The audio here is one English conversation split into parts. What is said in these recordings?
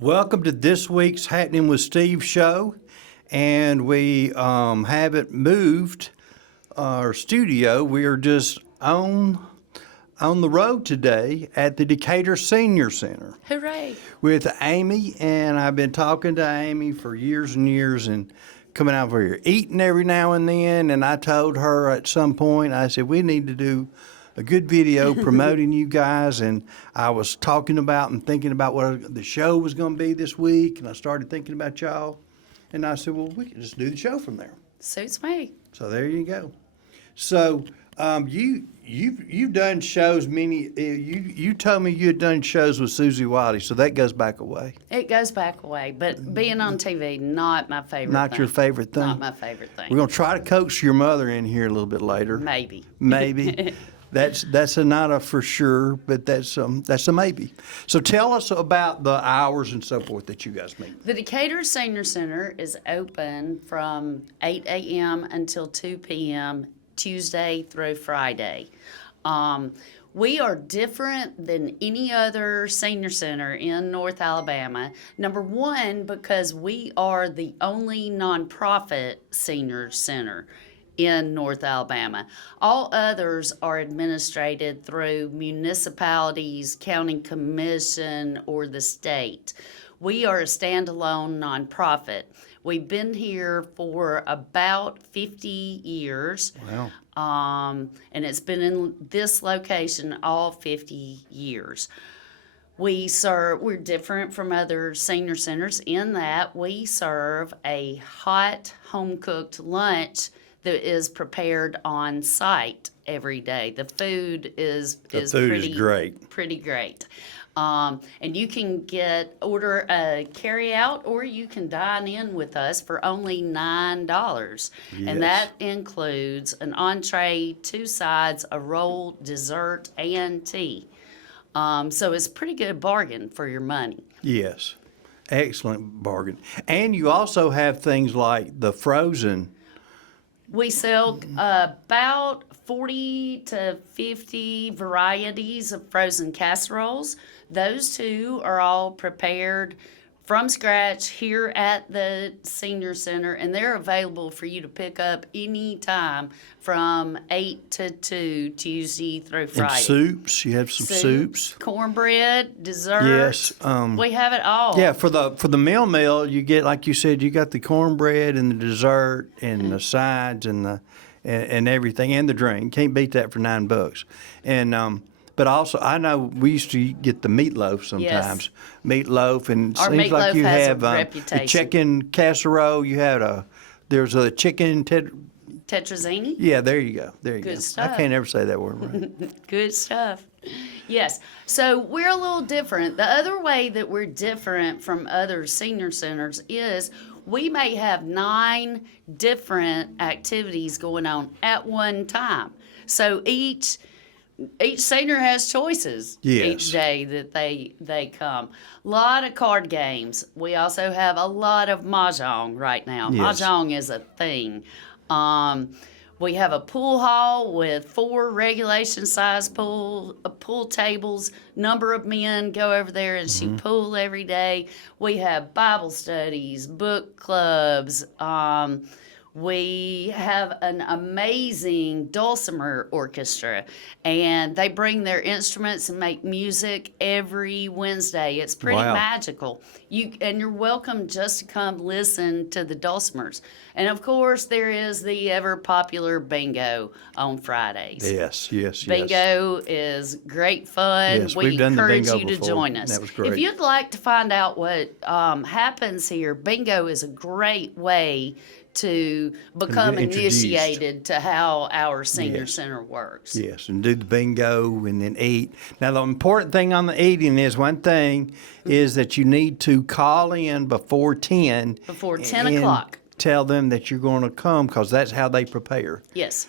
Welcome to this week's Happening with Steve show, and we haven't moved our studio. We are just on the road today at the Decatur Senior Center. Hooray! With Amy, and I've been talking to Amy for years and years and coming out over here eating every now and then, and I told her at some point, I said, we need to do a good video promoting you guys, and I was talking about and thinking about what the show was going to be this week, and I started thinking about y'all, and I said, well, we can just do the show from there. Suits me. So there you go. So you've done shows you told me you had done shows with Susie Wiley, so that goes back a way. It goes back away, but being on TV, not my favorite Not thing. your favorite thing? Not my favorite thing. We're going to try to coax your mother in here a little bit later. Maybe. Maybe. That's a not a for sure, but that's a maybe. So tell us about the hours and so forth that you guys meet. The Decatur Senior Center is open from 8 a.m. until 2 p.m. Tuesday through Friday. We are different than any other senior center in North Alabama. Number one, because we are the only nonprofit senior center in North Alabama. All others are administrated through municipalities, county commission, or the state. We are a standalone nonprofit. We've been here for about 50 years. Wow. And it's been in this location all 50 years. We're different from other senior centers in that we serve a hot home-cooked lunch that is prepared on site every day. The food is great. Pretty great. And you can order a carry-out, or you can dine in with us for only $9. Yes. And that includes an entree, 2 sides, a roll, dessert, and tea. So it's a pretty good bargain for your money. Yes. Excellent bargain. And you also have things like the frozen. We sell about 40 to 50 varieties of frozen casseroles. Those two are all prepared from scratch here at the Senior Center, and they're available for you to pick up anytime from 8 to 2, Tuesday through Friday. And soups. You have some soups. Cornbread, desserts. Yes. We have it all. Yeah, for the meal, you get, like you said, you got the cornbread and the dessert and the sides and everything, and the drink. Can't beat that for $9. And but also, I know we used to get the meatloaf sometimes. Yes. Meatloaf, and it Our seems like meatloaf you has have a the reputation. chicken casserole. You had there's a chicken. Tetrazzini? Yeah, there you go. There you Good go. stuff. I can't ever say that word right. Good stuff. Yes. So we're a little different. The other way that we're different from other senior centers is we may have 9 different activities going on at one time. So each senior has choices each day that they come. A lot of card games. We also have a lot of Mahjong right now. Yes. Mahjong is a thing. We have a pool hall with 4 regulation size pool tables. Number of men go over there and shoot pool every day. We have Bible studies, book clubs. We have an amazing dulcimer orchestra, and they bring their instruments and make music every Wednesday. It's pretty magical. You're welcome just to come listen to the dulcimers. And of course, there is the ever popular bingo on Fridays. Yes. Bingo is great fun. Yes, we we've done the encourage bingo you to before. join us. That was great. If you'd like to find out what happens here, bingo is a great way to become get introduced. initiated to how our senior center works. Yes, and do the bingo and then eat. Now, the important thing on the eating is is that you need to call in before 10. Before 10 and o'clock. Tell them that you're going to come, because that's how they prepare. Yes.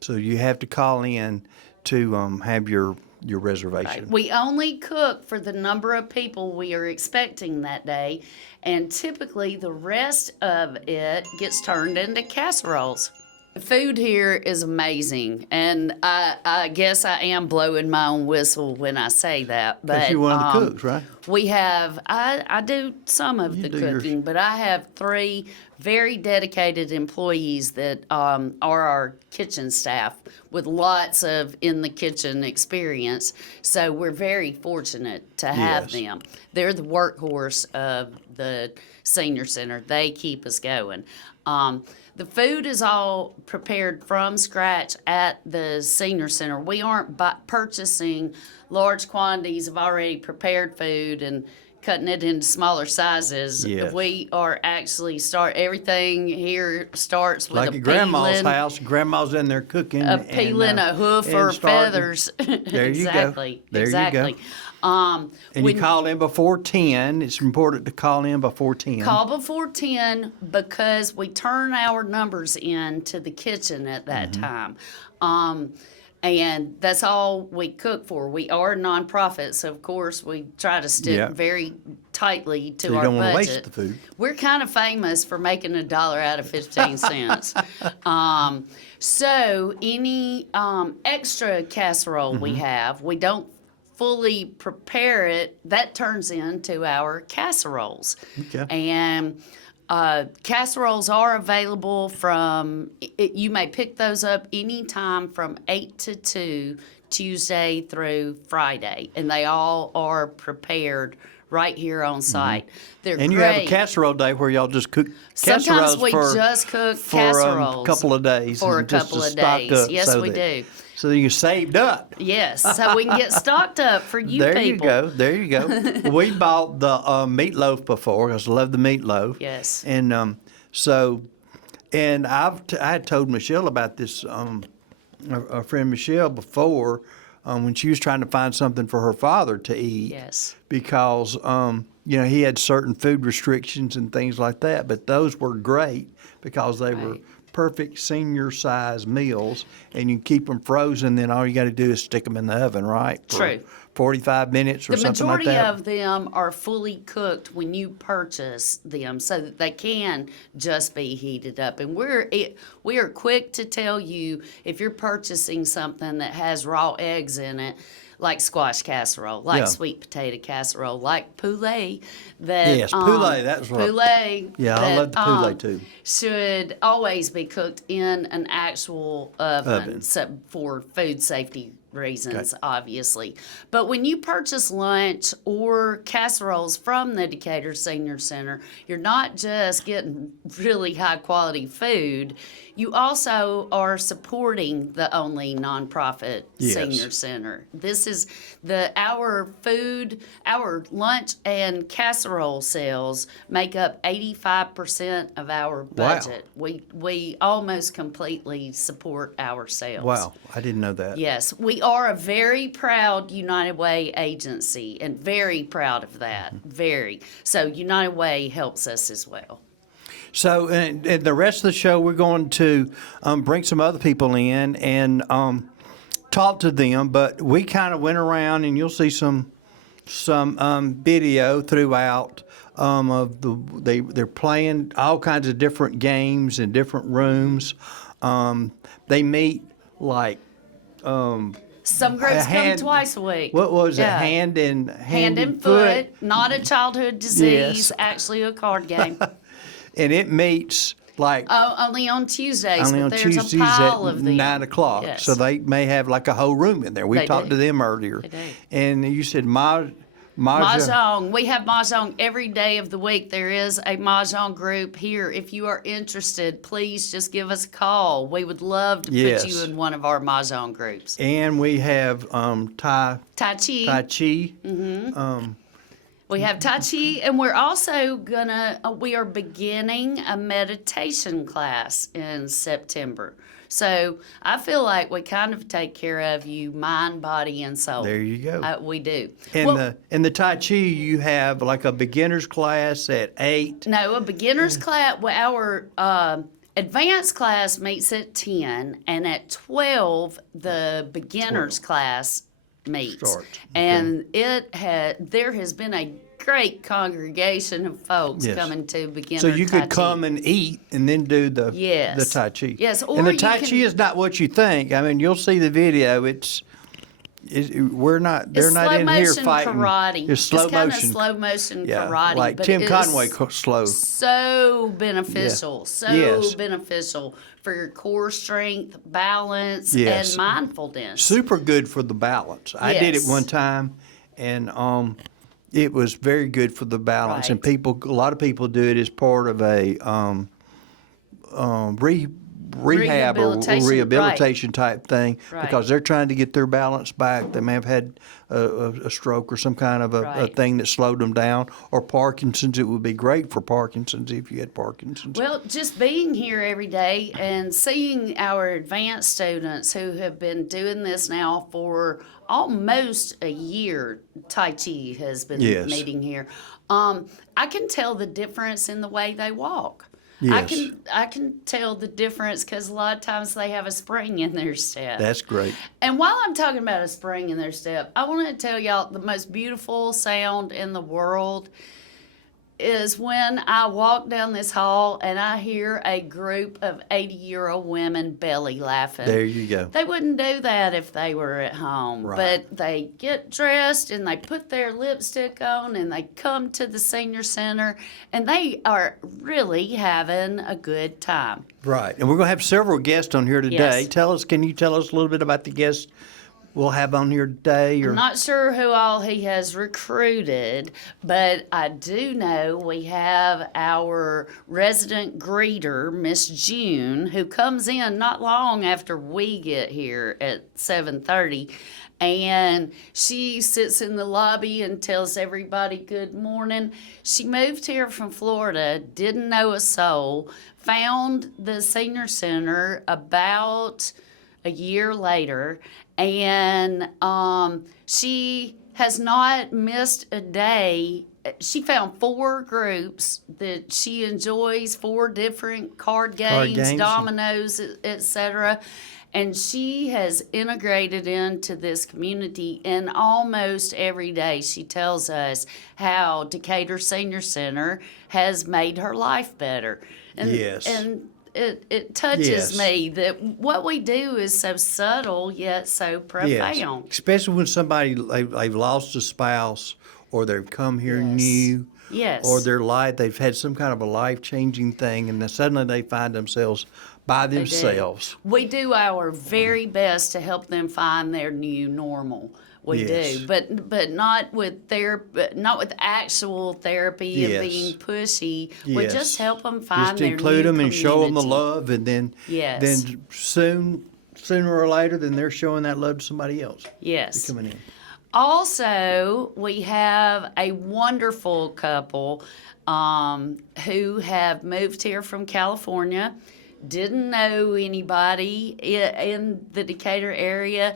So you have to call in to have your reservation. Right. We only cook for the number of people we are expecting that day, and typically the rest of it gets turned into casseroles. The food here is amazing, and I guess I am blowing my own whistle when I say that. But Because you're one of the cooks, right? We have, I do some of the do yours. cooking, but I have 3 very dedicated employees that are our kitchen staff with lots of in the kitchen experience. So we're very fortunate to have Yes. them. They're the workhorse of the senior center. They keep us going. The food is all prepared from scratch at the senior center. We aren't purchasing large quantities of already prepared food and cutting it into smaller sizes. Yes. We are actually everything here starts with Like a at grandma's peeling, house, grandma's in there cooking. a peeling, a hoof, or starting. feathers. There you go. Exactly. There exactly. you go. And you call in before 10. It's important to call in before 10. Call before 10 because we turn our numbers in to the kitchen at that Mm-hmm. time. And that's all we cook for. We are a nonprofit, so of course we try to stick Yeah. very tightly to So you our don't want to budget. waste the food. We're kind of famous for making $1 out of 15 cents. So any extra casserole we Mm-hmm. have, we don't fully prepare it. That turns into our casseroles. Okay. And casseroles are available you may pick those up anytime from 8 to 2, Tuesday through Friday. And they all are prepared right here on site. They're Mm-hmm. And you great. have a casserole day where y'all just cook Sometimes casseroles we for, just cook for casseroles a couple of days. for a and just couple to of stock days. up Yes, so we that- do. So that you saved up. Yes, so we can get stocked up for you There people. you go. There you go. We bought the meatloaf before because I love the meatloaf. Yes. And and I had told Michelle about this, our friend Michelle before, when she was trying to find something for her father to eat. Yes. Because he had certain food restrictions and things like that, but those were great because they were Right. perfect senior size meals, and you keep them frozen. Then all you got to do is stick them in the oven, right? For True. 45 minutes or The something like majority that. of them are fully cooked when you purchase them, so that they can just be heated up. And we are quick to tell you if you're purchasing something that has raw eggs in it, like squash casserole, like Yeah. sweet potato casserole, like poulet. That Yes, poulet, that's what- poulet. Yeah, I love the poulet too. Should always be cooked in an actual oven. For food safety reasons, obviously. But when you purchase lunch or casseroles from the Decatur Senior Center, you're not just getting really high quality food, you also are supporting the only nonprofit Yes. senior center. This is our lunch and casserole sales make up 85% of our budget. We almost completely support our sales. Wow, I didn't know that. Yes, we are a very proud United Way agency and very proud of that. Very. So United Way helps us as well. So, and the rest of the show, we're going to bring some other people in and talk to them. But we kind of went around, and you'll see some video throughout of they're playing all kinds of different games in different rooms. They meet like. Some groups hand- come twice a week. What was Yeah. it? Hand and foot, not a childhood disease, Yes. actually a card game. And it meets like Only on Tuesdays, only but on there's Tuesdays a pile at of them. 9 o'clock. Yes. So they may have like a whole room in there. We They talked do. to them earlier. They do. And you said Mahjong. Mahjong. We have Mahjong every day of the week. There is a Mahjong group here. If you are interested, please just give us a call. We would love to Yes. put you in one of our Mahjong groups. And we have Tai Tai Chi. Chi. We have Tai Chi, and we're also we are beginning a meditation class in September. So I feel like we kind of take care of you, mind, body, and soul. There you go. We do. In the Tai Chi, you have like a beginner's class at 8. No, a beginner's class. Well, our advanced class meets at 10, and at 12, the beginner's class meets. Starts. Okay. And there has been a great congregation of folks Yes. coming to beginner So you Tai could Chi. come and eat and then do the Yes. Tai Chi. Yes, or and the you Tai can- Chi is not what you think. I mean, you'll see the video. It's We're not. They're It's not slow in here motion fighting. karate. It's slow kind of motion. slow motion Yeah, karate, like but Tim it Conway is slow. so beneficial. So Yes. beneficial for your core strength, balance, Yes. and mindfulness. Super good for the balance. I did it Yes. one time, and it was very good for the balance. And Right. a lot of people do it as part of a rehab or Rehabilitation, rehabilitation type thing Right. because they're trying to get their balance back. They may have had a stroke or some kind of a Right. thing that slowed them down, or Parkinson's. It would be great for Parkinson's if you had Parkinson's. Well, just being here every day and seeing our advanced students who have been doing this now for almost a year, Tai Chi has been Yes. meeting here. I can tell the difference in the way they walk. Yes. I can tell the difference because a lot of times they have a spring in their step. That's great. And while I'm talking about a spring in their step, I want to tell y'all the most beautiful sound in the world is when I walk down this hall and I hear a group of 80-year-old women belly laughing. There you go. They wouldn't do that if they were at home. Right. But they get dressed and they put their lipstick on and they come to the senior center and they are really having a good time. Right. And we're going to have several guests on here today. Yes. Can you tell us a little bit about the guests we'll have on here today? Or I'm not sure who all he has recruited, but I do know we have our resident greeter, Miss June, who comes in not long after we get here at 7:30. And she sits in the lobby and tells everybody good morning. She moved here from Florida, didn't know a soul, found the senior center about a year later, and she has not missed a day. She found 4 groups that she enjoys, 4 different card games, dominoes, etc. And she has integrated into this community, and almost every day she tells us how Decatur Senior Center has made her life better. And, Yes. And it touches Yes. me that what we do is so subtle yet so profound. Yes. Especially when they've lost a spouse, or they've come here Yes. new, Yes. or they've had some kind of a life-changing thing, and then suddenly they find themselves by They do. themselves. We do our very best to help them find their new normal. We Yes. do, but not with not with actual therapy Yes. and being pushy. We Yes. just help them find Just their include new them and show them the community. love, and then Yes. sooner or later, then they're showing that love to somebody else Yes. coming in. Also, we have a wonderful couple who have moved here from California, didn't know anybody in the Decatur area,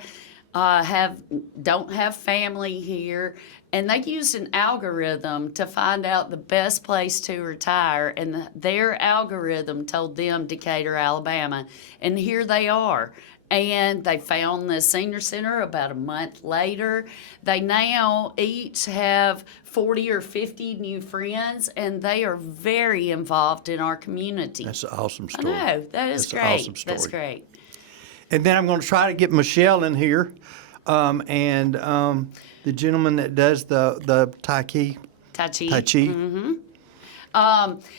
don't have family here, and they used an algorithm to find out the best place to retire, and their algorithm told them Decatur, Alabama, and here they are. And they found the senior center about a month later. They now each have 40 or 50 new friends, and they are very involved in our community. That's an awesome I story. know, that is That's an great. awesome story. That's great. And then I'm going to try to get Michelle in here, and the gentleman that does the Tai Chi. Tai Chi. Tai Chi. Mm-hmm.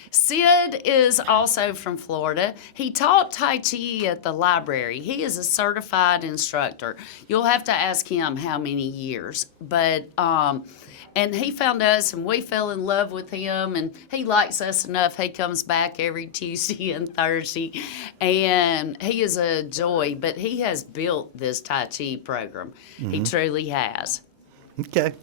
Sid is also from Florida. He taught Tai Chi at the library. He is a certified instructor. You'll have to ask him how many years. But and he found us, and we fell in love with him, and he likes us enough. He comes back every Tuesday and Thursday, and he is a joy. But he has built this Tai Chi program. Mm-hmm. He truly has. Okay.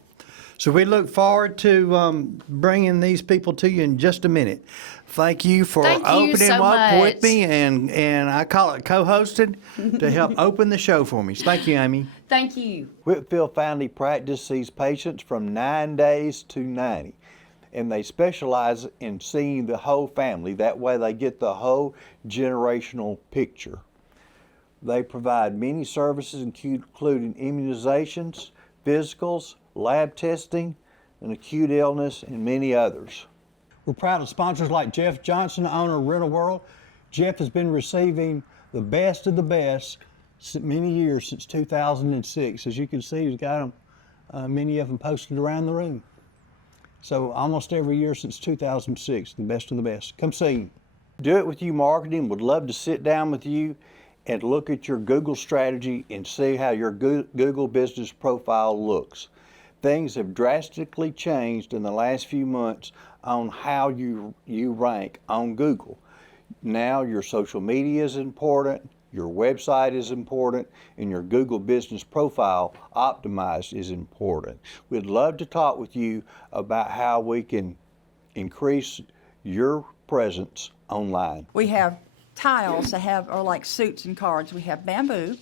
So we look forward to bringing these people to you in just a minute. Thank you for Thank you opening so up with much. me, and I call it co-hosted to help open the show for me. Thank you, Amy. Thank you. Whitfield Family Practice sees patients from 9 days to 90, and they specialize in seeing the whole family. That way they get the whole generational picture. They provide many services including immunizations, physicals, lab testing, and acute illness, and many others. We're proud of sponsors like Jeff Johnson, owner of Rental World. Jeff has been receiving the best of the best many years, since 2006. As you can see, he's got them, many of them posted around the room. So almost every year since 2006, the best of the best. Come see him. Do It With You Marketing would love to sit down with you and look at your Google strategy and see how your Google business profile looks. Things have drastically changed in the last few months on how you rank on Google. Now your social media is important, your website is important, and your Google business profile optimized is important. We'd love to talk with you about how we can increase your presence online. We have tiles that are like suits and cards. We have bamboo,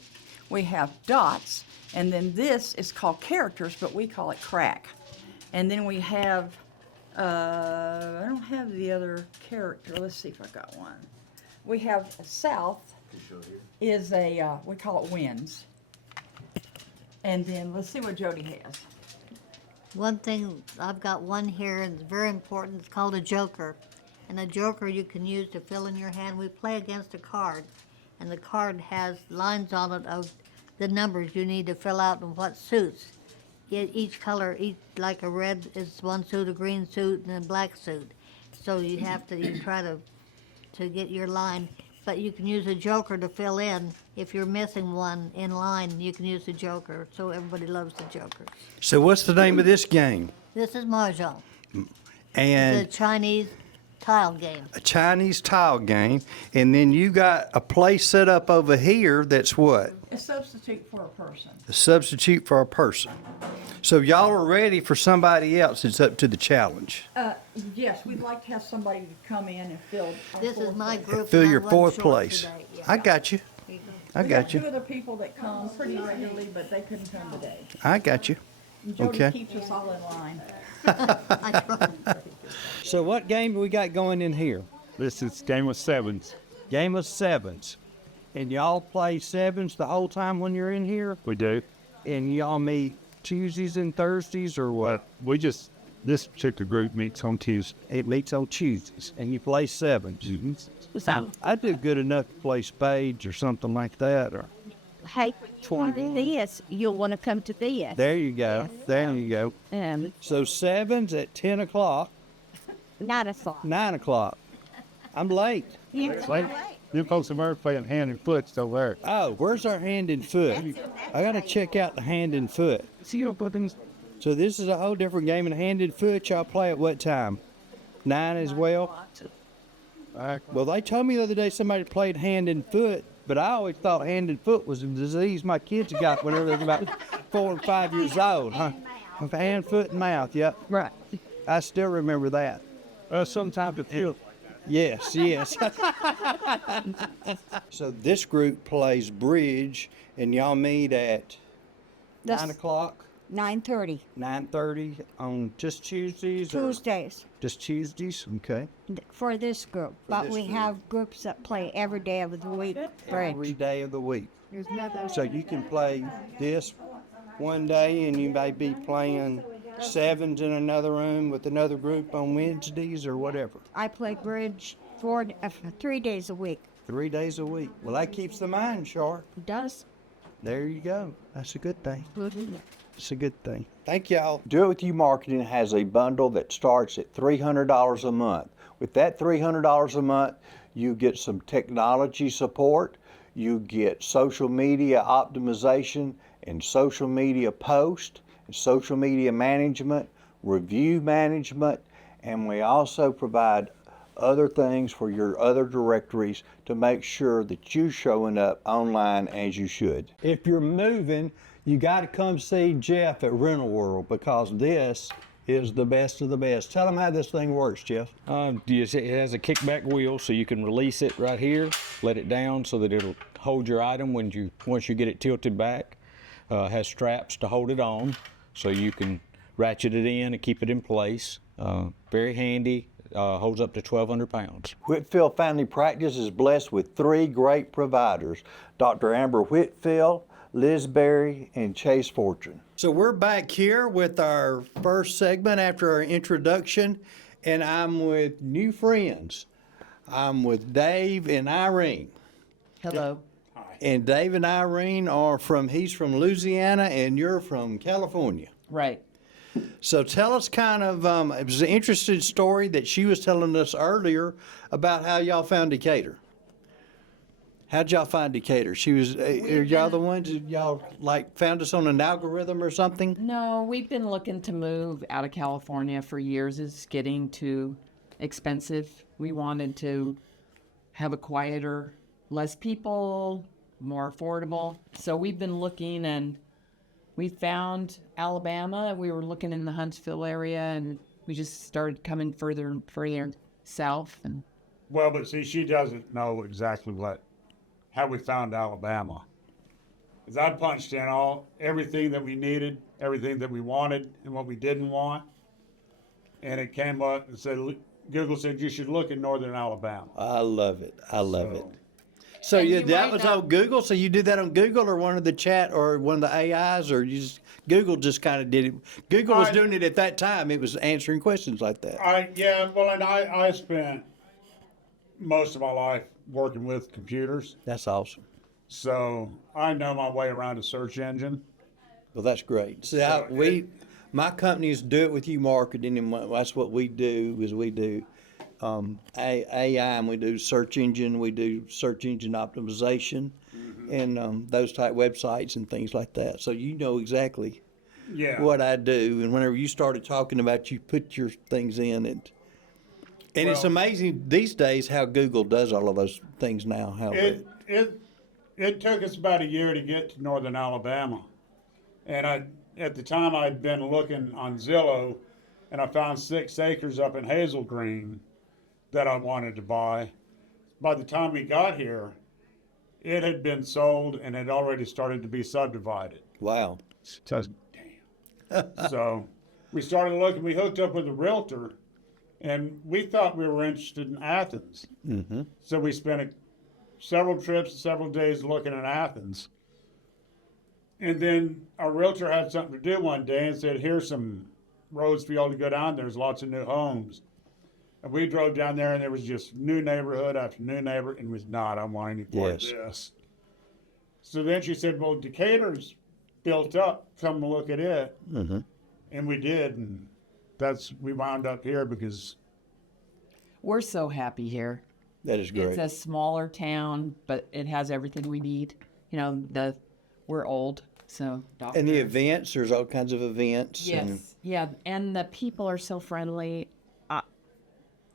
we have dots, and then this is called characters, but we call it crack. And then we have, I don't have the other character. Let's see if I got one. We have south is we call it winds. And then let's see what Jody has. One thing, I've got one here, and it's very important. It's called a joker. And a joker you can use to fill in your hand. We play against a card, and the card has lines on it of the numbers you need to fill out and what suits. Each color, like a red is one suit, a green suit, and a black suit. So you have to you try to get your line. But you can use a joker to fill in. If you're missing one in line, you can use the joker. So everybody loves the joker. So what's the name of this game? This is Mahjong. And It's a Chinese tile game. a Chinese tile game, and then you got a place set up over here that's what? A substitute for a person. A substitute for a person. So y'all are ready for somebody else. It's up to the challenge. Yes, we'd like to have somebody to come in and fill. our This is fourth my place. group. Fill and I your wasn't fourth short place. today. Yeah. I got you. Here you go. I We got two you. other people that come pretty regularly, but they couldn't come today. I got you. And Jody Okay. keeps us all in line. I tried. So what game do we got going in here? This is game of sevens. Game of sevens. And y'all play sevens the whole time when you're in here? We do. And y'all meet Tuesdays and Thursdays or what? This particular group meets on Tuesday. It meets on Tuesdays. And you play sevens. So, I do good enough to play spades or something like that. Or Hey, for this, you'll want to come to this. there you go. There you go. So sevens at 10 o'clock, 9 o'clock. 9 o'clock. I'm late. like, you folks are playing hand and foot still there. Oh, where's our hand and foot? I gotta check out the hand and foot. See your buttons? So this is a whole different game. And hand and foot, y'all play at what time? 9 as well? Well, they told me the other day somebody played hand and foot, but I always thought hand and foot was a disease my kids got whenever they were about 4 and 5 years old, huh? Hand, foot, and mouth, yep. Right. I still remember that. Sometimes it feels. Yes, yes. So this group plays bridge, and y'all meet at 9 o'clock, 9:30. 9:30 on just Tuesdays? or- Tuesdays Just Tuesdays, okay. for this group. But this we group. have groups that play every day of the week. Every Bridge. day of the week. There's nothing. So you can play this one day, and you may be playing sevens in another room with another group on Wednesdays or whatever. I play bridge 3 days a week. 3 days a week. Well, that keeps the mind sharp. Does? There you go. That's a good thing. Mm-hmm. It's a good thing. Thank y'all. Do It With You Marketing has a bundle that starts at $300 a month. With that $300 a month, you get some technology support, you get social media optimization and social media post, and social media management, review management, and we also provide other things for your other directories to make sure that you're showing up online as you should. If you're moving, you got to come see Jeff at Rental World because this is the best of the best. Tell them how this thing works, Jeff. It has a kickback wheel, so you can release it right here, let it down so that it'll hold your item once you get it tilted back. Has straps to hold it on, so you can ratchet it in and keep it in place. Very handy. Holds up to 1,200 pounds. Whitfield Family Practice is blessed with 3 great providers, Dr. Amber Whitfield, Liz Berry, and Chase Fortune. So we're back here with our first segment after our introduction, and I'm with new friends. I'm with Dave and Irene. Hello. And Dave and Irene are he's from Louisiana and you're from California. Right. So tell us kind of, it was an interesting story that she was telling us earlier about how y'all found Decatur. How'd y'all find Decatur? Are y'all the ones that y'all like found us on an algorithm or something? No, we've been looking to move out of California for years. It's getting too expensive. We wanted to have a quieter, less people, more affordable. So we've been looking and we found Alabama. We were looking in the Huntsville area and we just started coming further and further south. And Well, but see, she doesn't know exactly how we found Alabama. Because I punched in everything that we needed, everything that we wanted, and what we didn't want. And it came up and said, Google said you should look in northern Alabama. I love it. I love So- it. So And you that might was not- on Google? So you did that on Google or one of the chat or one of the AIs or Google just kind of did it? Google was doing it at that time. It was answering questions like that. I spent most of my life working with computers, That's awesome. so I know my way around a search engine. Well, that's great. See, my company is Do It With You Marketing, and that's what we do. Is we do AI, and we do search engine optimization, and those type websites and things like that. So you know exactly Yeah. what I do. And whenever you started talking about, you put your things in, and it's Well- amazing these days how Google does all of those things now. It took us about a year to get to northern Alabama, and at the time I'd been looking on Zillow, and I found 6 acres up in Hazel Green that I wanted to buy. By the time we got here, it had been sold and had already started to be subdivided. Wow. Just, so we started looking. We hooked up with a realtor, and we thought we were interested in Athens. Mm-hmm. So we spent several trips, several days looking at Athens. And then our realtor had something to do one day and said, "Here's some roads for y'all to go down. There's lots of new homes." And we drove down there, and there was just new neighborhood after new neighborhood, and was not. I want any part of Yes. this. So then she said, "Well, Decatur's built up. Come look at it." Mm-hmm. And we did, and we wound up here because we're so happy here. That is great. It's a smaller town, but it has everything we need. You know, we're old, so doctors. And the events, there's all kinds of events. And Yes, yeah, and the people are so friendly.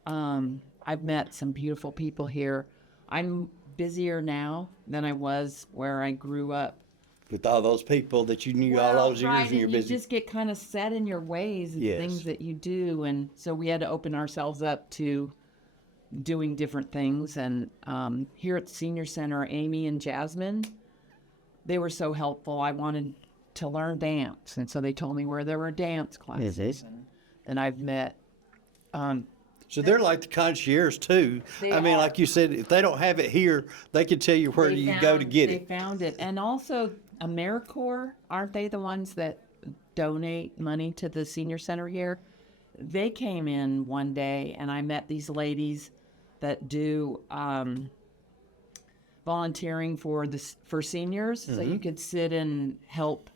I've met some beautiful people here. I'm busier now than I was where I grew up. with all those people that you knew all those years right, and you're and busy. you just get kind of set in your ways and Yes. things that you do, and so we had to open ourselves up to doing different things. And here at the Senior Center, Amy and Jasmine, they were so helpful. I wanted to learn dance, and so they told me where there were dance classes. And I've met So they're like the concierge too. They I mean, are. like you said, if they don't have it here, they can tell you where they you go to get They it. found it. And also AmeriCorps, aren't they the ones that donate money to the Senior Center here? They came in one day, and I met these ladies that do volunteering for seniors. So Mm-hmm. you could sit and help,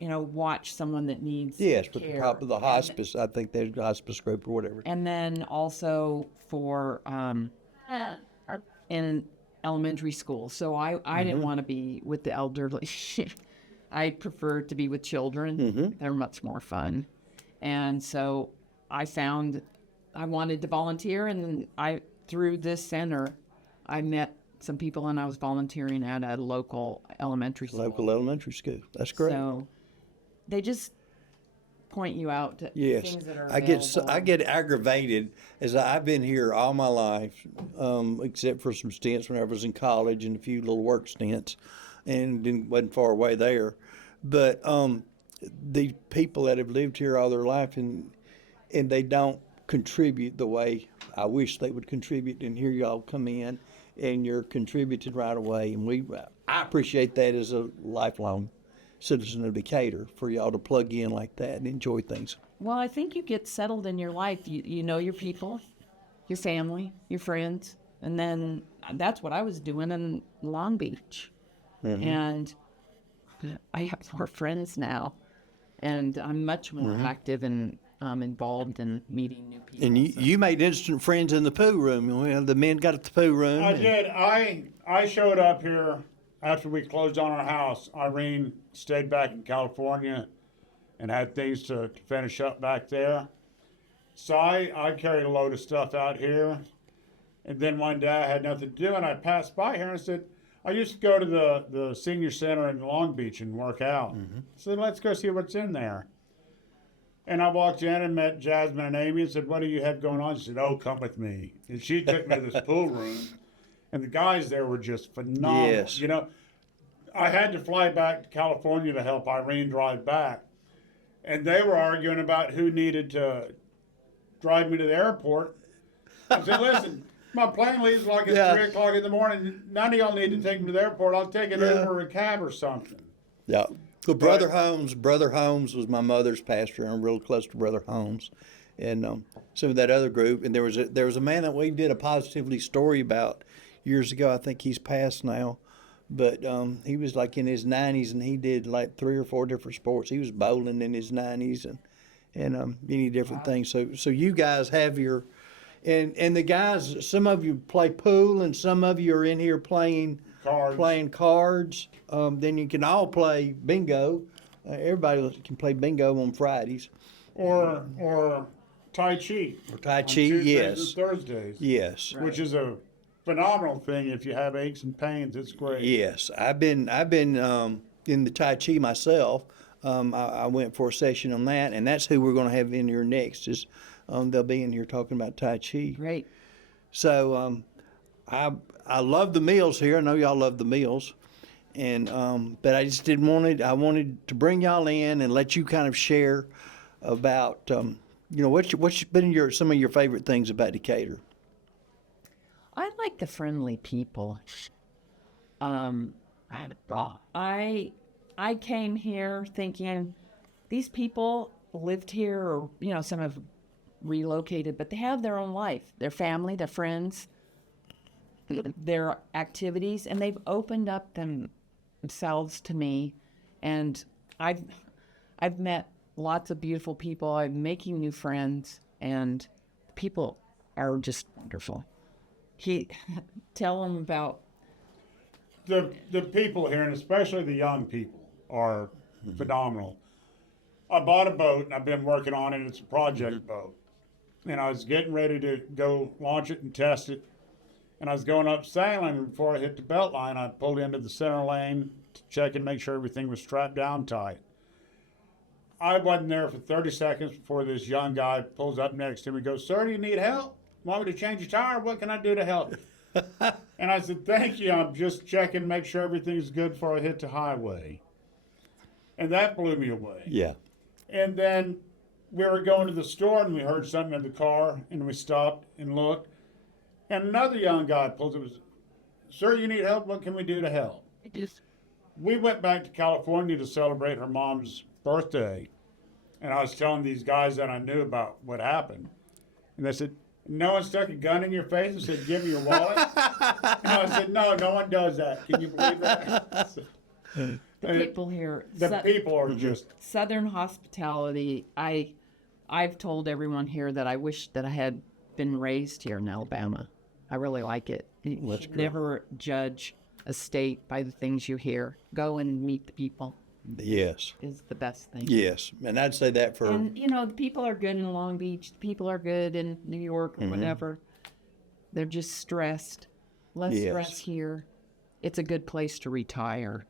watch someone that needs Yes, but the care. top of the hospice, I think there's a hospice group or whatever. And then also for in elementary school. So I didn't want to be with the elderly. I prefer to be with children. They're much more fun. And so I found I wanted to volunteer, and through this center, I met some people, and I was volunteering at a local elementary school. Local elementary school. That's great. So they just point you out to Yes, things that are I available. get aggravated as I've been here all my life, except for some stints when I was in college and a few little work stints, and wasn't far away there. But the people that have lived here all their life and they don't contribute the way I wish they would contribute. And here y'all come in and you're contributing right away, and I appreciate that as a lifelong citizen of Decatur for y'all to plug in like that and enjoy things. Well, I think you get settled in your life. You know your people, your family, your friends, And then that's what I was doing in Long Beach. And I have more friends now, and I'm much more active and involved in meeting new people. And you made instant friends in the pool room. Well, the men got at the pool room. I and- did. I showed up here after we closed on our house. Irene stayed back in California and had things to finish up back there. So I carried a load of stuff out here. And then one day I had nothing to do, and I passed by here and I said, I used to go to the senior center in Long Beach and work out. So let's go see what's in there. And I walked in and met Jasmine and Amy and said, what do you have going on? She said, oh, come with me. And she took me to this pool room. And the guys there were just phenomenal. Yes. You know, I had to fly back to California to help Irene drive back. And they were arguing about who needed to drive me to the airport. I said, listen, my plane leaves like at 3 o'clock in the morning. None of y'all need to take me to the airport. I'll take an Uber or a cab or something. Yeah. Well, Brother Holmes was my mother's pastor. I'm real close to Brother Holmes, and some of that other group. And there was a man that we did a Positively story about years ago. I think he's passed now, but he was like in his 90s, and he did like 3 or 4 different sports. He was bowling in his 90s, and many different things. So you guys have your, and the guys. Some of you play pool, and some of you are in here playing cards. Then you can all play bingo. Everybody can play bingo on Fridays. Or Tai Chi. Or Tai on Chi, Tuesdays yes. and Thursdays. Yes. Which is a phenomenal thing if you have aches and pains. It's great. Yes. I've been in the Tai Chi myself. I went for a session on that, and that's who we're going to have in here next. Is they'll be in here talking about Tai Chi. Great. So I love the meals here. I know y'all love the meals. And but I just I wanted to bring y'all in and let you kind of share about what's been some of your favorite things about Decatur. I like the friendly people. I came here thinking these people lived here, or some have relocated, but they have their own life, their family, their friends, their activities, and they've opened up themselves to me. And I've met lots of beautiful people. I'm making new friends, and people are just wonderful. Tell them about The people here, and especially the young people, are phenomenal. I bought a boat, and I've been working on it. It's a project boat. And I was getting ready to go launch it and test it. And I was going up sailing, and before I hit the belt line, I pulled into the center lane to check and make sure everything was strapped down tight. I wasn't there for 30 seconds before this young guy pulls up next to me and goes, "Sir, do you need help? Want me to change your tire? What can I do to help you?" And I said, "Thank you. I'm just checking, make sure everything's good before I hit the highway." And that blew me away. Yeah. And then we were going to the store, and we heard something in the car, and we stopped and looked. And another young guy pulls up and says, "Sir, you need help? What can we do to help?" We went back to California to celebrate her mom's birthday. And I was telling these guys that I knew about what happened. And they said, "No one stuck a gun in your face and said, 'Give me your wallet'?" And I said, no one does that. Can you believe that? the people here. The people are just... Southern hospitality. I've told everyone here that I wish that I had been raised here in Alabama. I really like it. You should never judge a state by the things you hear. Go and meet the people. Yes. Is the best thing. Yes. And I'd say that for... And, the people are good in Long Beach. The people are good in New York or whatever. They're just stressed. Less stress here. It's a good place to retire.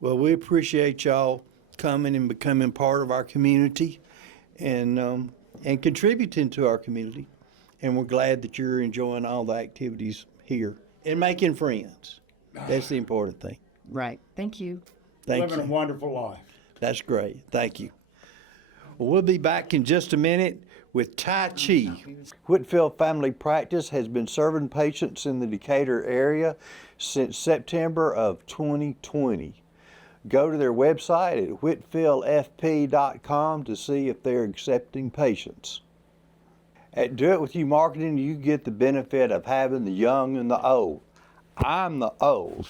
Well, we appreciate y'all coming and becoming part of our community and contributing to our community. And we're glad that you're enjoying all the activities here and making friends. That's the important thing. Right. Thank you. Thank Living you. a wonderful life. That's great. Thank you. Well, we'll be back in just a minute with Tai Chi. Whitfield Family Practice has been serving patients in the Decatur area since September of 2020. Go to their website at whitfieldfp.com to see if they're accepting patients. At Do It With You Marketing, you get the benefit of having the young and the old. I'm the old,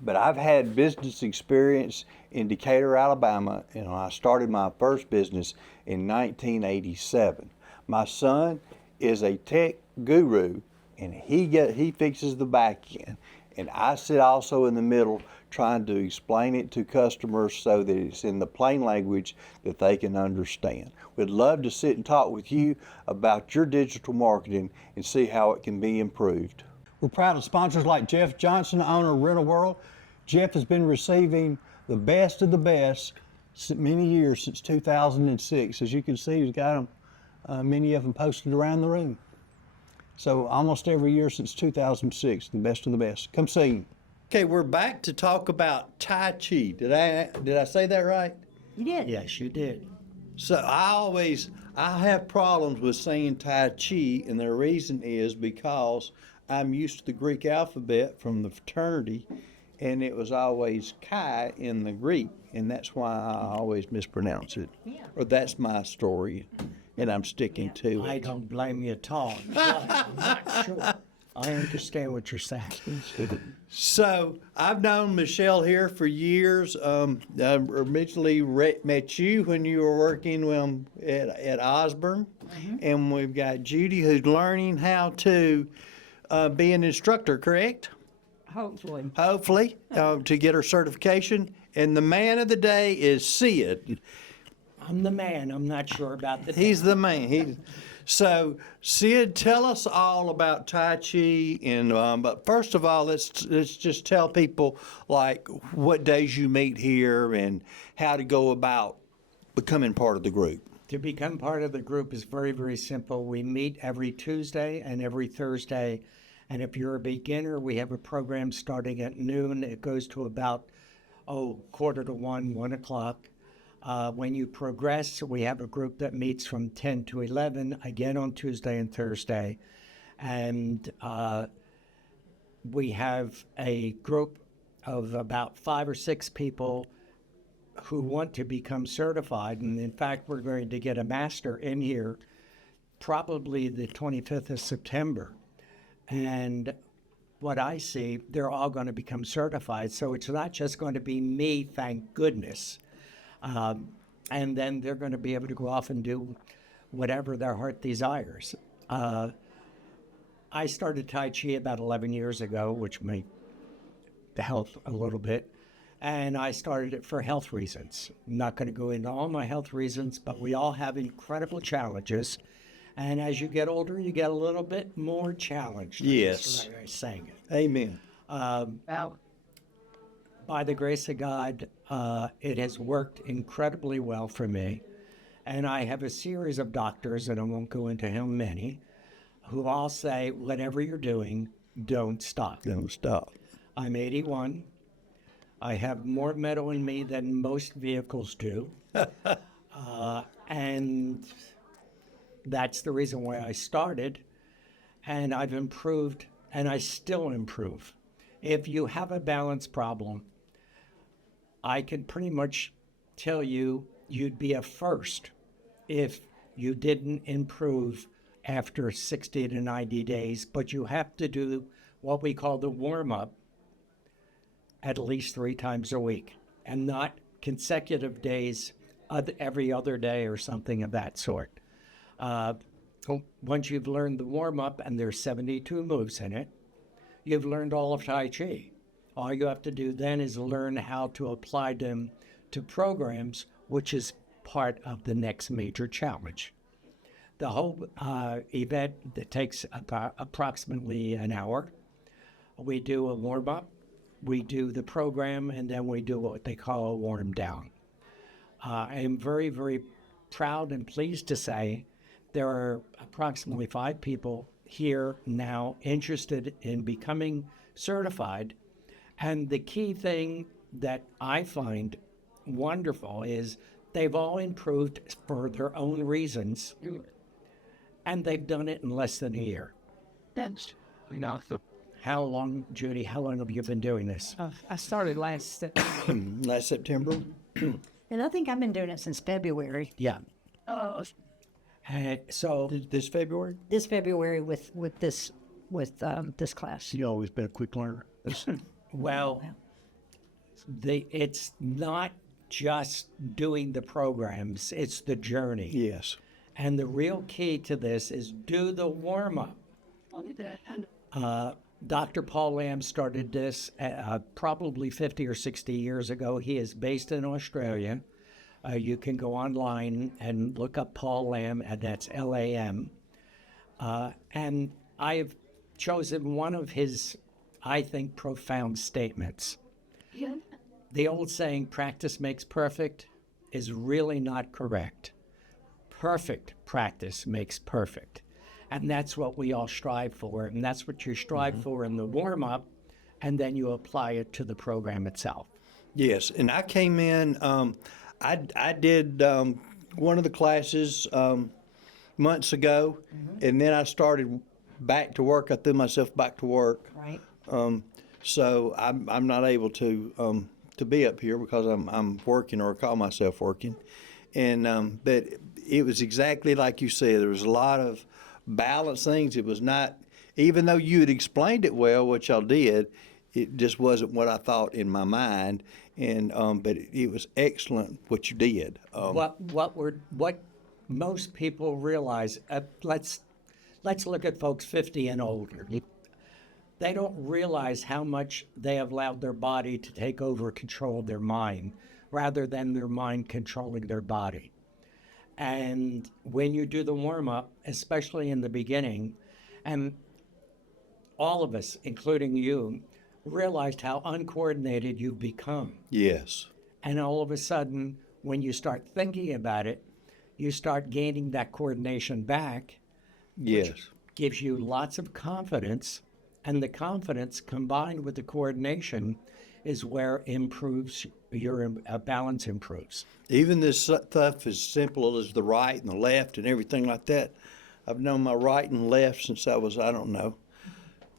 but I've had business experience in Decatur, Alabama, and I started my first business in 1987. My son is a tech guru, and he fixes the back end, and I sit also in the middle trying to explain it to customers so that it's in the plain language that they can understand. We'd love to sit and talk with you about your digital marketing and see how it can be improved. We're proud of sponsors like Jeff Johnson, owner of Rental World. Jeff has been receiving the best of the best many years, since 2006. As you can see, he's got them, many of them posted around the room. So almost every year since 2006, the best of the best. Come see him. Okay, we're back to talk about Tai Chi. Did I say that right? You did. Yes, you did. So I have problems with saying Tai Chi, and the reason is because I'm used to the Greek alphabet from the fraternity, and it was always Chi in the Greek, and that's why I always mispronounce it. Yeah. Or that's my story, and I'm sticking to I it. don't blame you at all. I'm not sure. I understand what you're saying. So I've known Michelle here for years. I originally met you when you were working at Osborne, and we've got Judy who's learning how to be an instructor, correct? Hopefully. Hopefully, to get her certification. And the man of the day is Sid. I'm the man. I'm not sure about the He's the man. So, Sid, tell us all about Tai Chi, and but first of all, let's just tell people like what days you meet here and how to go about becoming part of the group. To become part of the group is very, very simple. We meet every Tuesday and every Thursday. And if you're a beginner, we have a program starting at noon. It goes to about, 1:45, 1 o'clock. When you progress, we have a group that meets from 10 to 11, again on Tuesday and Thursday. And we have a group of about 5 or 6 people who want to become certified. And in fact, we're going to get a master in here probably the 25th of September. And what I see, they're all going to become certified. So it's not just going to be me, thank goodness. And then they're going to be able to go off and do whatever their heart desires. I started Tai Chi about 11 years ago, which may help a little bit. And I started it for health reasons. I'm not going to go into all my health reasons, but we all have incredible challenges. And as you get older, you get a little bit more challenged. Yes. That's the right way of saying it. Amen. By the grace of God, it has worked incredibly well for me. And I have a series of doctors, and I won't go into how many, who all say, whatever you're doing, don't stop. Don't stop. I'm 81. I have more metal in me than most vehicles do. And that's the reason why I started. And I've improved, and I still improve. If you have a balance problem, I can pretty much tell you you'd be a first if you didn't improve after 60 to 90 days. But you have to do what we call the warm-up at least 3 times a week, and not consecutive days every other day or something of that sort. Once you've learned the warm-up, and there's 72 moves in it, you've learned all of Tai Chi. All you have to do then is learn how to apply them to programs, which is part of the next major challenge. The whole event that takes about approximately an hour. We do a warm-up, we do the program, and then we do what they call a warm-down. I am very, very proud and pleased to say there are approximately 5 people here now interested in becoming certified. And the key thing that I find wonderful is they've all improved for their own reasons, and they've done it in less than a year. That's How long, Judy, how long have you been doing this? I started last September. Last September. And I think I've been doing it since February. Yeah. And so This February? This February with this class. You always been a quick learner. well, it's not just doing the programs, it's the journey. Yes. And the real key to this is do the warm-up. Dr. Paul Lamb started this probably 50 or 60 years ago. He is based in Australia. You can go online and look up Paul Lamb, and that's Lam. And I have chosen one of his, I think, profound statements. The old saying, practice makes perfect, is really not correct. Perfect practice makes perfect. And that's what we all strive for. And that's what you strive for in the warm-up. And then you apply it to the program itself. Yes, and I came in, I did one of the classes months ago, and then I started back to work. I threw myself back to work. Right. So I'm not able to be up here because I'm working or call myself working. And but it was exactly like you said. There was a lot of balanced things. It was not, even though you had explained it well, what y'all did, it just wasn't what I thought in my mind. And but it was excellent what you did. What most people realize, let's look at folks 50 and older. They don't realize how much they have allowed their body to take over control of their mind rather than their mind controlling their body. And when you do the warm-up, especially in the beginning, and all of us, including you, realized how uncoordinated you've become. Yes. And all of a sudden, when you start thinking about it, you start gaining that coordination back. Yes. Which gives you lots of confidence. And the confidence combined with the coordination is where improves your balance improves. Even this stuff as simple as the right and the left and everything like that. I've known my right and left since I was, I don't know.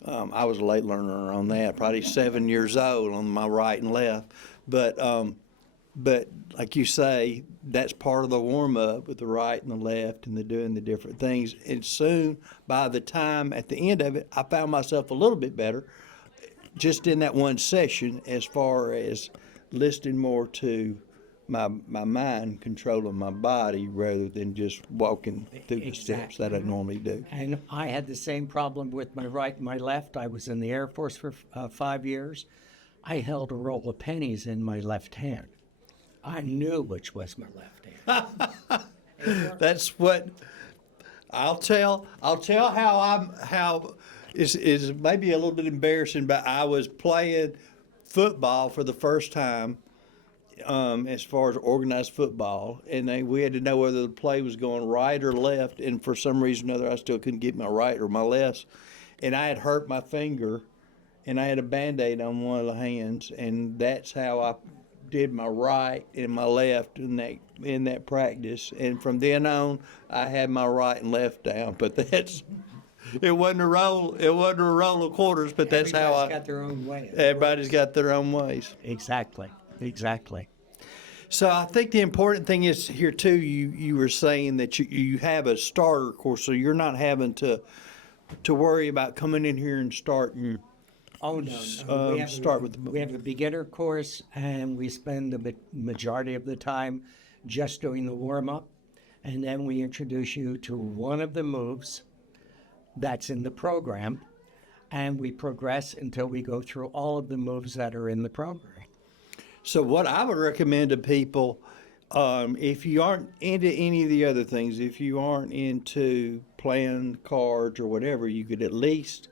I was a late learner on that, probably 7 years old on my right and left. But like you say, that's part of the warm-up with the right and the left and the doing the different things. And soon, by the time at the end of it, I found myself a little bit better just in that one session as far as listening more to my mind controlling my body rather than just walking through the steps that I normally do. And I had the same problem with my right and my left. I was in the Air Force for 5 years. I held a roll of pennies in my left hand. I knew which was my left hand. That's what I'll tell how is maybe a little bit embarrassing, but I was playing football for the first time, as far as organized football, and we had to know whether the play was going right or left, and for some reason or other I still couldn't get my right or my left, and I had hurt my finger, and I had a Band-Aid on one of the hands, and that's how I did my right and my left in that practice. And from then on, I had my right and left down. But it wasn't a roll of quarters. But that's how Everybody's got their own way. Everybody's got their own ways. Exactly. So I think the important thing is here too. You were saying that you have a starter course, so you're not having to worry about coming in here and starting. Oh, no. We have a beginner course, and we spend the majority of the time just doing the warm-up, and then we introduce you to one of the moves that's in the program, and we progress until we go through all of the moves that are in the program. So what I would recommend to people, if you aren't into any of the other things, if you aren't into playing cards or whatever, you could at least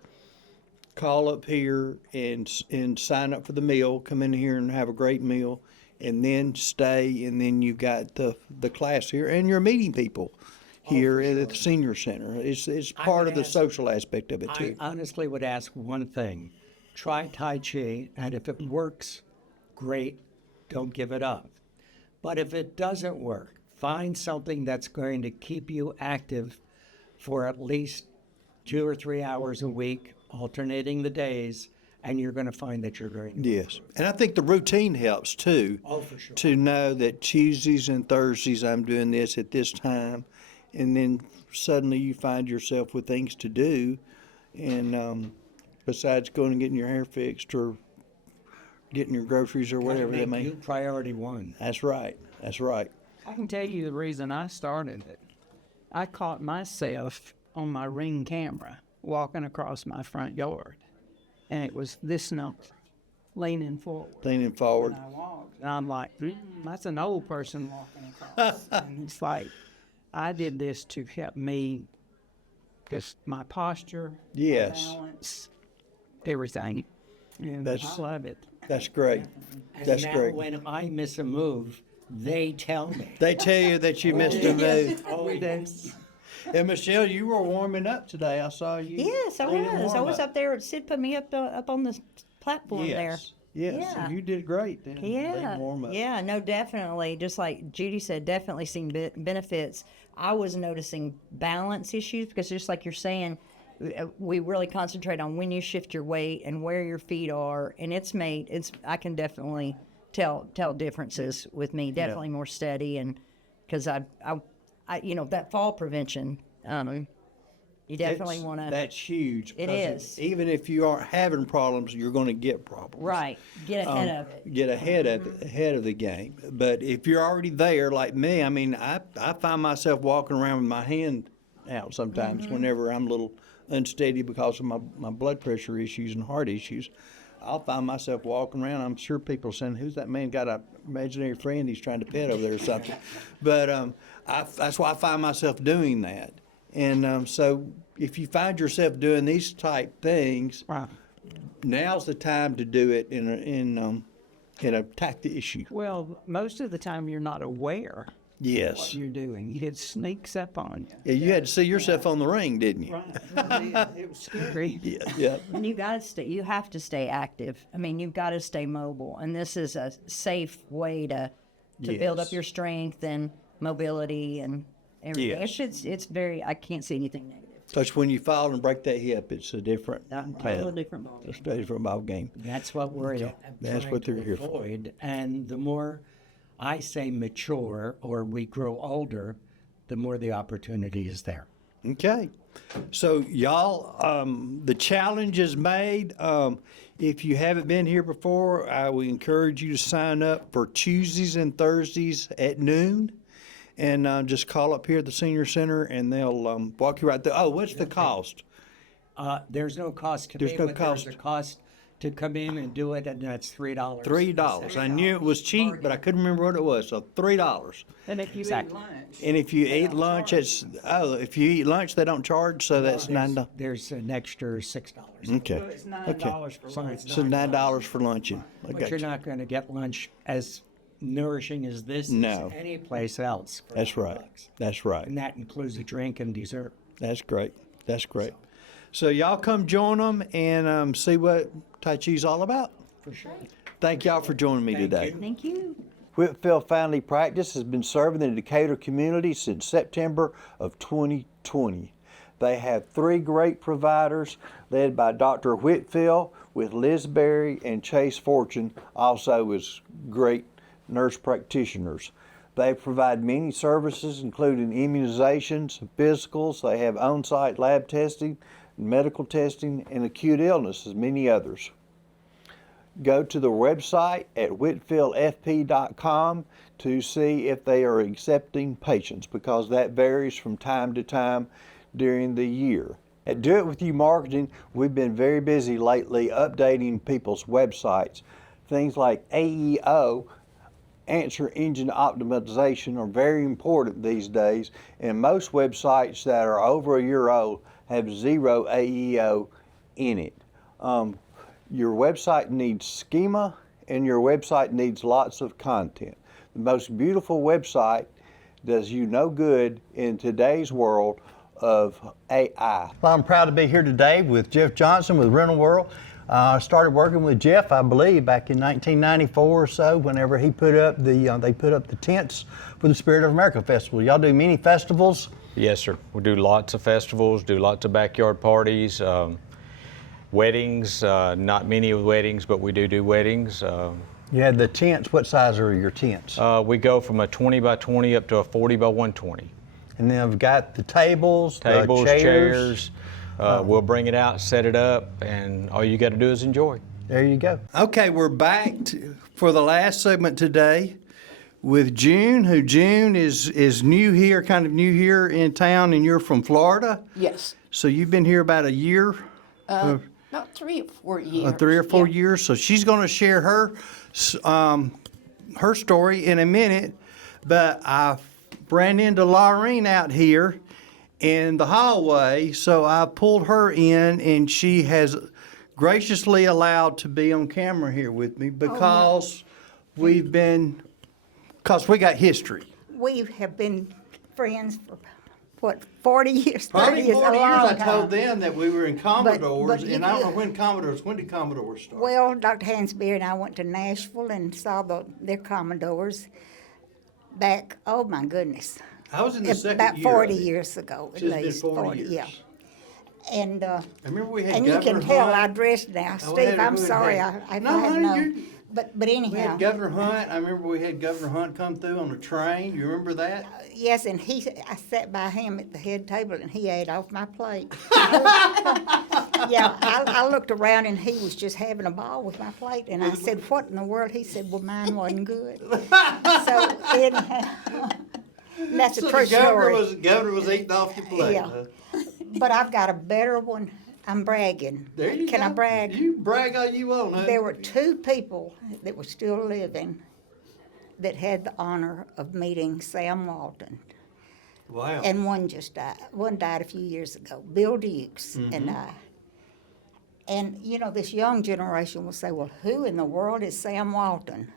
call up here and sign up for the meal, come in here and have a great meal, and then stay, and then you've got the class here, and you're meeting people here at the Senior Center. It's part of the social aspect of it, too. I honestly would ask one thing. Try Tai Chi, and if it works, great, don't give it up. But if it doesn't work, find something that's going to keep you active for at least 2 or 3 hours a week, alternating the days, and you're going to find that you're going to. Yes. And I think the routine helps, too. Oh, for sure. To know that Tuesdays and Thursdays I'm doing this at this time, and then suddenly you find yourself with things to do, and besides going and getting your hair fixed or getting your groceries or whatever that may. You priority one. That's right. That's right. I can tell you the reason I started it. I caught myself on my Ring camera walking across my front yard, and it was this number, leaning forward. Leaning forward. And I walked, and I'm like, that's an old person walking across. And it's like, I did this to help me, just my posture, Yes. balance, everything. And That's- I love it. That's great. And That's now great. when I miss a move, they tell me. They tell you that you missed a move. Oh, yes. And Michelle, you were warming up today. I saw you. Yes, I leading was. I was warm-up. up there. Sid put me up on the platform there. Yes. Yes. Yeah. You did great. Then. Yeah, Warm-up. yeah, no, definitely. Just like Judy said, definitely seen benefits. I was noticing balance issues because just like you're saying, we really concentrate on when you shift your weight and where your feet are, and I can definitely tell differences with me. Definitely more steady, and because I that fall prevention. You definitely want to. That's huge. It because is. Even if you aren't having problems, you're going to get problems. Right. Get ahead of it. Get ahead of the game. But if you're already there, like me, I mean, I find myself walking around with my hand out sometimes whenever I'm a little unsteady because of my blood pressure issues and heart issues. I'll find myself walking around. I'm sure people are saying, "Who's that man got an imaginary friend he's trying to pet over there or something?" But that's why I find myself doing that. And so if you find yourself doing these type things, Wow. now's the time to do it and attack the issue. Well, most of the time you're not aware Yes. what you're doing. It sneaks up on you. Yeah, you had to see yourself on the ring, didn't you? It was scary. Yeah, yeah. And you got to stay. You have to stay active. I mean, you've got to stay mobile, and this is a safe way to build up Yes. your strength and mobility and everything. Yes. It's very. I can't see anything negative. Because when you fall and break that hip, it's a different, Totally different ball. it's a different ball game. That's what we're That's trying what they're to here for. avoid. And the more I say mature or we grow older, the more the opportunity is there. Okay. So y'all, the challenge is made. If you haven't been here before, I would encourage you to sign up for Tuesdays and Thursdays at noon. And just call up here at the Senior Center and they'll walk you right through. Oh, what's the cost? There's no cost to There's me, no but cost. there's a cost to come in and do it, and that's $3. $3. I knew it was cheap, but I couldn't remember what it was. So $3. And if you eat lunch, And if you eat lunch, if you eat lunch, they don't charge. So that's $9. There's an extra $6. Okay. it's $9 for lunch. So $9 for luncheon. I But got you're you. not going to get lunch as nourishing as this No. is any place else. for That's right. $9. That's right. And that includes a drink and dessert. That's great. That's great. So y'all come join them and see what Tai Chi's all about. For sure. Thank y'all for joining me today. Thank you. Whitfield Family Practice has been serving the Decatur community since September of 2020. They have 3 great providers led by Dr. Whitfield with Liz Berry and Chase Fortune, also as great nurse practitioners. They provide many services including immunizations, physicals. They have on-site lab testing, medical testing, and acute illnesses, many others. Go to the website at whitfieldfp.com to see if they are accepting patients because that varies from time to time during the year. At Do It With You Marketing, we've been very busy lately updating people's websites. Things like AEO, Answer Engine Optimization, are very important these days, and most websites that are over a year old have 0 AEO in it. Your website needs schema and your website needs lots of content. The most beautiful website does you no good in today's world of AI. Well, I'm proud to be here today with Jeff Johnson with Rental World. I started working with Jeff, I believe, back in 1994 or so, whenever he put up they put up the tents for the Spirit of America Festival. Y'all do many festivals? Yes, sir. We do lots of festivals, do lots of backyard parties, weddings, not many weddings, but we do weddings. You had the tents. What size are your tents? We go from a 20 by 20 up to a 40 by 120. And then I've got the tables, Tables, the chairs. We'll bring it out, set it up, and all you got to do is enjoy. There you go. Okay, we're back for the last segment today with June, who June is new here, kind of new here in town, and you're from Florida. Yes, So you've been here about a year, about 3 or 4 years. 3 or 4 Yeah. years. So she's going to share her story in a minute. But I ran into Laureen out here in the hallway, so I pulled her in, and she has graciously allowed to be on camera here with me because we got history. We have been friends for, what, 40 years? 30 Probably years, 40 a years, long I told time. them that we were in Commodores, but and I don't know when did Commodores start? Well, Dr. Hansberry and I went to Nashville and saw their Commodores back, oh my goodness. I was in the second About year 40 of it. years ago, at So it's been least 40 yeah. years. And I remember we had and you Governor can tell Hunt. I dressed now. Oh, we had Steve, a I'm good sorry, head. I No, had honey, no. you- But We anyhow, had Governor Hunt. I remember we had Governor Hunt come through on a train. You remember that? yes, and I sat by him at the head table and he ate off my plate. Yeah, I looked around and he was just having a ball with my plate, and I said, "What in the world?" He said, "Well, mine wasn't good." So anyhow, that's a So true the governor story. governor was eating off your plate. Yeah. Huh? But I've got a better one. I'm bragging. There you Can go. I brag? You brag all you want, huh? There were 2 people that were still living that had the honor of meeting Sam Walton. Wow. And one just died. One died a few years ago. Bill Dukes Mm-hmm. and I. And, you know, this young generation will say, well, who in the world is Sam Walton?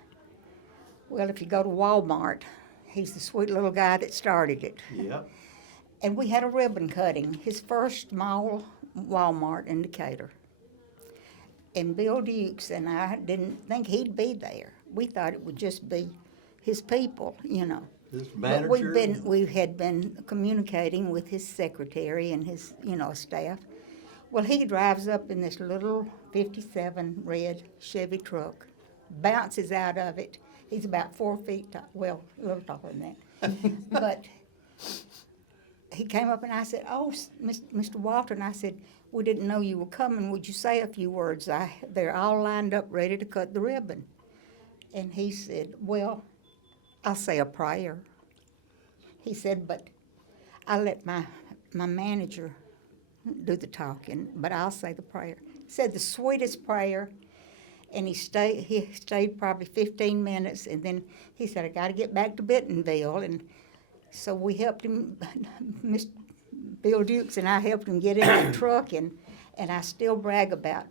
Well, if you go to Walmart, he's the sweet little guy that started it. Yep. And we had a ribbon cutting, his first small Walmart in Decatur. And Bill Dukes and I didn't think he'd be there. We thought it would just be his people, you know. This But manager. we had been communicating with his secretary and his, you know, staff. Well, he drives up in this little 57 red Chevy truck, bounces out of it. He's about 4 feet tall, well, a little taller than that. But he came up and I said, "Oh, Mr. Walton," I said, "we didn't know you were coming. Would you say a few words? They're all lined up ready to cut the ribbon." And he said, "Well, I'll say a prayer." He said, "But I let my manager do the talking, but I'll say the prayer." He said the sweetest prayer, and he stayed probably 15 minutes, and then he said, "I got to get back to Bentonville," and so we helped him. Mr. Bill Dukes and I helped him get in the truck, and I still brag about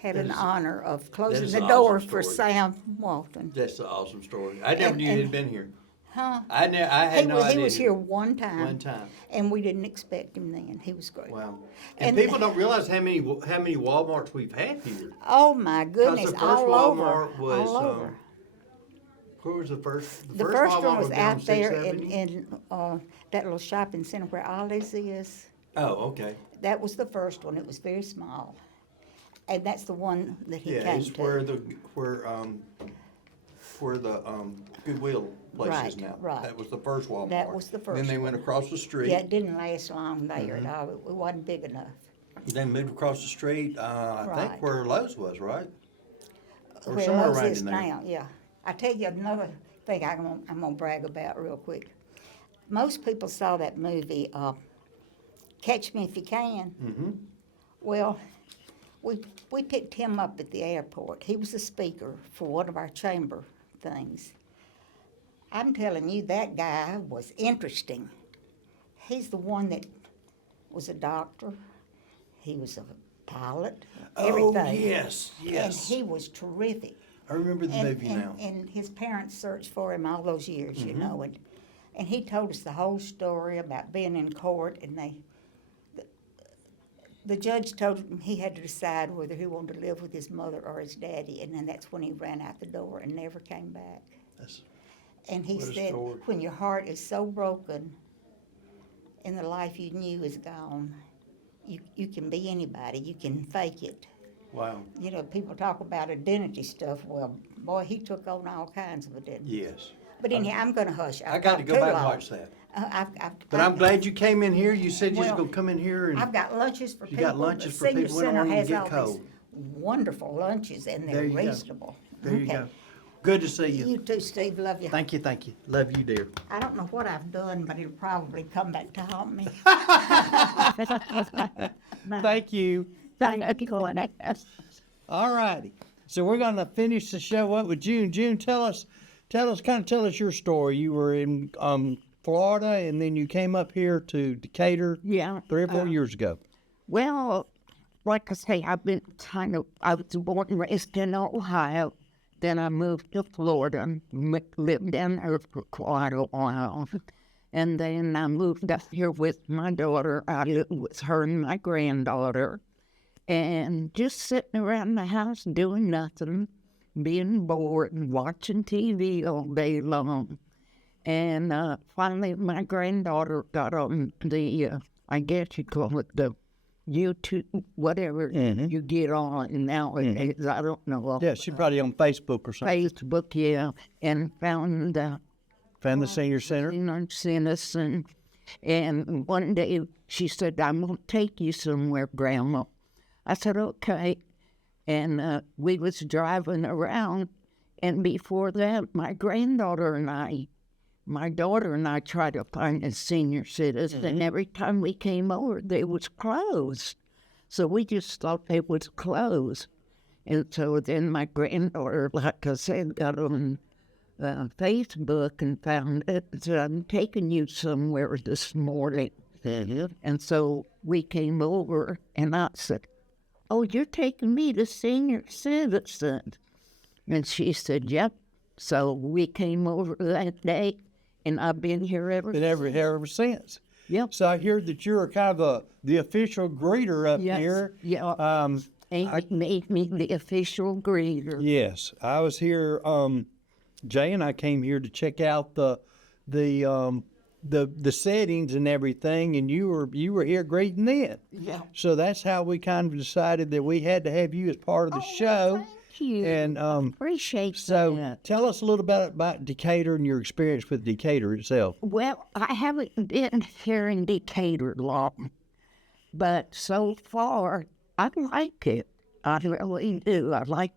having the honor of closing is the an door awesome for story. Sam Walton. That's an awesome story. I never And- knew and- he'd been here. Huh? I had no idea. He was here one time. One time. And we didn't expect him then. He was great. Wow. And And- people don't realize how many Walmarts we've had here. Oh my 'Cause goodness! the first All over, Walmart was, all over. Where was the first? The first Walmart one was down out there 6th in, Avenue? that little shopping center where Ollie's is. Oh, okay. That was the first one. It was very small, and that's the one that he Yeah, came it's to. where the Goodwill place is Right, now. right. That was the first Walmart. That was the Then first they went across the street. Yeah, it didn't last long there Mm-hmm. at all. It wasn't big enough. Then moved across the street. I Right. think where Lowe's was, right? Or Where somewhere Lowe's around is in there. now, yeah. I tell you another thing I'm gonna brag about real quick. Most people saw that movie, Catch Me If You Can. Mm-hmm. Well, we picked him up at the airport. He was the speaker for one of our chamber things. I'm telling you, that guy was interesting. He's the one that was a doctor. He was a pilot, everything. Oh, yes, yes. And he was terrific. I remember the movie now. And his parents searched for him all those years, Mm-hmm. you know, and he told us the whole story about being in court, and the judge told him he had to decide whether he wanted to live with his mother or his daddy, and then that's when he ran out the door and never came back. And he what a said, story. when your heart is so broken and the life you knew is gone, you can be anybody. You can fake it. Wow. You know, people talk about identity stuff. Well, boy, he took on all kinds of identity. Yes. But anyhow, I'm gonna hush. I got to go back and watch that. But I'm glad you came in here. You said you was Well, gonna come in here and I've got lunches for you people. got lunches The for Senior people when Center they has get all these cold. wonderful lunches, and There they're you go. reasonable. There you Okay. go. Good to see you. You too, Steve. Love you. Thank you, thank you. Love you, dear. I don't know what I've done, but it'll probably come back to haunt me. Thank you. Thank you. All righty. So we're gonna finish the show up with June. June, tell us your story. You were in Florida, and then you came up here to Decatur. Yeah. 3 or 4 years ago. Well, like I say, I was born and raised in Ohio. Then I moved to Florida and lived down there for quite a while. And then I moved up here with my daughter. I lived with her and my granddaughter. And just sitting around the house doing nothing, being bored and watching TV all day long. And finally, my granddaughter got on the, I guess you call it the YouTube, whatever you get on nowadays. I don't know. Yeah, she's probably on Facebook or something. Facebook, yeah, and found the Senior Center. Senior Center, and one day she said, "I'm gonna take you somewhere, Grandma." I said, "Okay," and we was driving around, and before that, my daughter and I tried to find a senior citizen, and every time we came over, they was closed. So we just thought they was closed. And so then my granddaughter, like I said, got on Facebook and found it. So I'm taking you somewhere this morning. And so we came over, and I said, "Oh, you're taking me to senior citizen." And she said, "Yep." So we came over that day. And I've been here ever since. Yep. So I hear that you're kind of the official greeter up here. Yeah. Amy made me the official greeter. Yes, I was here. Jay and I came here to check out the settings and everything, and you were here greeting then. Yeah. So that's how we kind of decided that we had to have you as part of the show. Thank you. And appreciate so that. tell us a little bit about Decatur and your experience with Decatur itself. Well, I haven't been here in Decatur long, but so far I like it. I really do. I like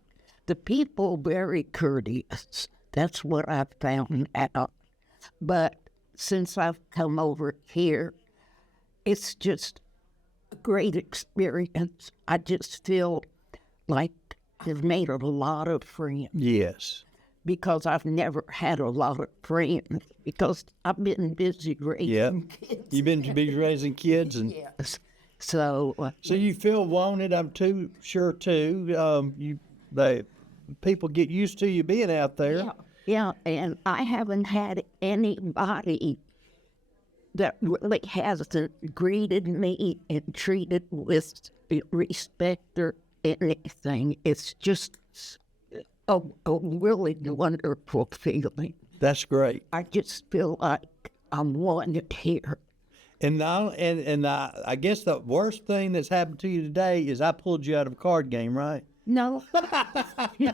the people, very courteous. That's what I've found out. But since I've come over here, it's just a great experience. I just feel like I've made a lot of friends. Yes. Because I've never had a lot of friends, because I've been busy raising kids. You've been busy raising kids. And yes. So you feel wanted, I'm too sure too. People get used to you being out there. Yeah, and I haven't had anybody that really hasn't greeted me and treated with respect or anything. It's just a really wonderful feeling. That's great. I just feel like I'm wanted here. And now, I guess the worst thing that's happened to you today is I pulled you out of a card game, right? No. No.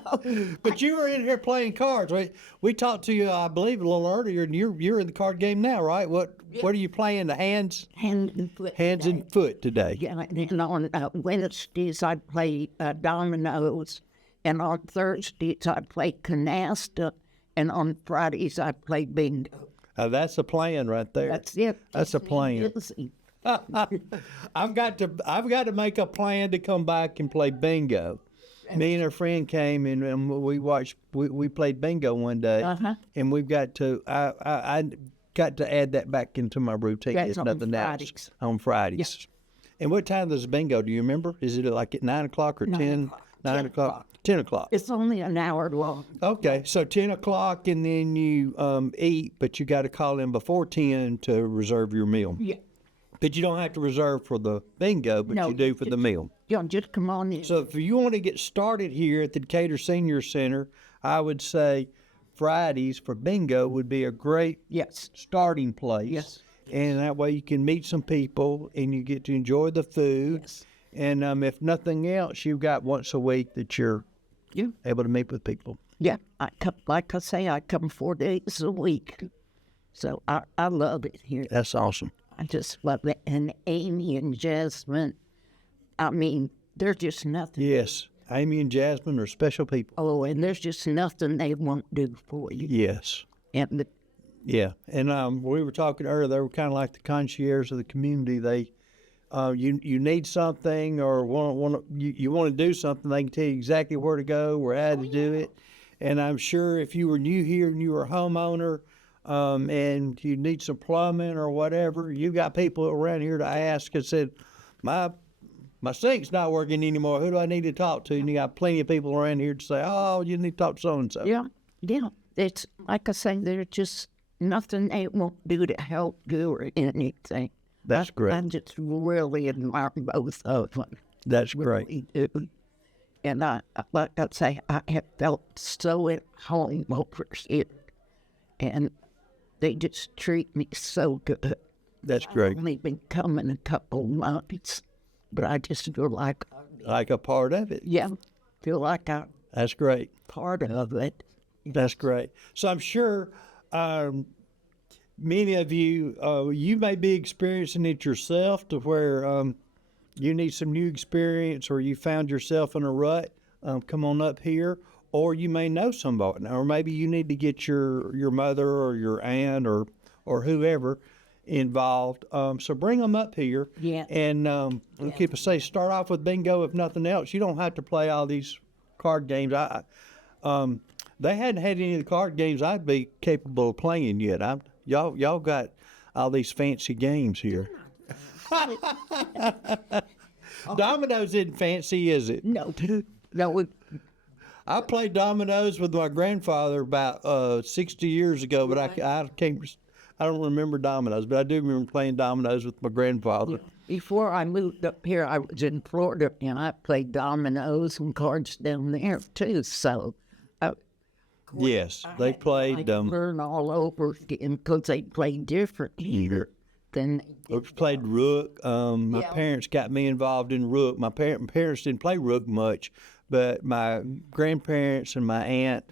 But you were in here playing cards, right? We talked to you, I believe, a little earlier, and you're in the card game now, right? What are you playing? The hands? Hand and foot. Hands and foot today. Yeah, and on Wednesdays I play dominoes, and on Thursdays I play canasta, and on Fridays I play bingo. That's a plan right there. That's it. That's a plan. I've got to make a plan to come back and play bingo. Me and a friend came and we played bingo one day, and we've got to I got to add that back into my routine. That's It's on nothing Fridays. else on Fridays. Yes. And what time does bingo? Do you remember? Is it like at 9 o'clock or 10? 9 o'clock. 10 o'clock. It's only an hour long. Okay, so 10 o'clock, and then you eat, but you got to call in before 10 to reserve your meal. Yeah. But you don't have to reserve for the bingo, but you do for the meal. Yeah, just come on in. So if you want to get started here at the Decatur Senior Center, I would say Fridays for bingo would be a great starting place. Yes. And that way you can meet some people and you get to enjoy the food. Yes. And if nothing else, you've got once a week that you're able to meet with people. Yeah, I come, like I say, I come 4 days a week. So I love it here. That's awesome. I just love it. And Amy and Jasmine, I mean, they're just nothing. Yes, Amy and Jasmine are special people. Oh, and there's just nothing they won't do for you. Yes. And Yeah, and we were talking earlier. They were kind of like the concierge of the community. They, you need something or you want to do something, they can tell you exactly where to go or how to do it. And I'm sure if you were new here and you were a homeowner, and you need some plumbing or whatever, you've got people around here to ask and said, my sink's not working anymore. Who do I need to talk to? And you got plenty of people around here to say, oh, you need to talk to so and so. yeah, it's like I say, there's just nothing they won't do to help you or anything. That's great. I just really admire both of them. That's great. Really do. And I, like I say, I have felt so at home over here. And they just treat me so good. That's great. I've only been coming a couple months, but I just feel like, Like a part of it. yeah, feel like I'm That's great. part of it. That's great. So I'm sure many of you, you may be experiencing it yourself to where you need some new experience or you found yourself in a rut. Come on up here. Or you may know somebody, or maybe you need to get your mother or your aunt or whoever involved. So bring them up here. Yeah. And keep say start off with bingo if nothing else. You don't have to play all these card games. They hadn't had any of the card games I'd be capable of playing yet. Y'all got all these fancy games here. Dominoes isn't fancy, is it? No, I played dominoes with my grandfather about 60 years ago, but I don't remember dominoes, but I do remember playing dominoes with my grandfather. before I moved up here, I was in Florida, and I played dominoes and cards down there, too. So Yes, they played. I learned all over again because they played different here than We played rook. My parents got me involved in rook. My parents didn't play rook much, but my grandparents and my aunt,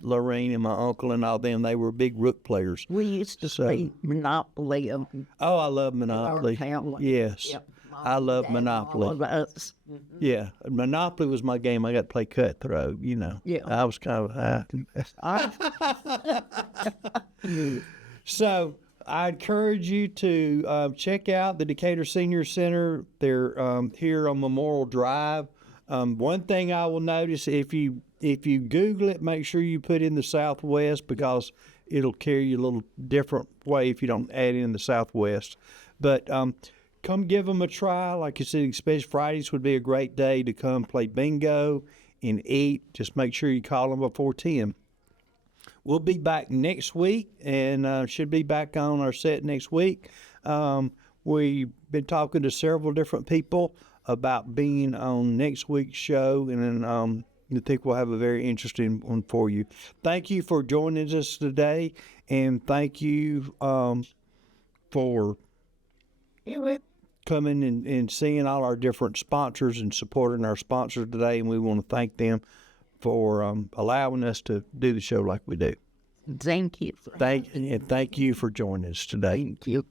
Lorraine, and my uncle and all them, they were big rook players. we used to play Monopoly. Oh, I love Monopoly. family. Yes, Yep. I love All Monopoly. of us. Yeah, Monopoly was my game. I got to play cutthroat. Yeah. I was kind of. So I encourage you to check out the Decatur Senior Center. They're here on Memorial Drive. One thing I will notice, if you Google it, make sure you put in the Southwest because it'll carry you a little different way if you don't add in the Southwest. But come give them a try. Like I said, especially Fridays would be a great day to come play bingo and eat. Just make sure you call them before 10. We'll be back next week and should be back on our set next week. We've been talking to several different people about being on next week's show, and I think we'll have a very interesting one for you. Thank you for joining us today, and thank you for coming and seeing all our different sponsors and supporting our sponsors today, and we want to thank them for allowing us to do the show like we do. Thank you. Thank you for joining us today. Thank you.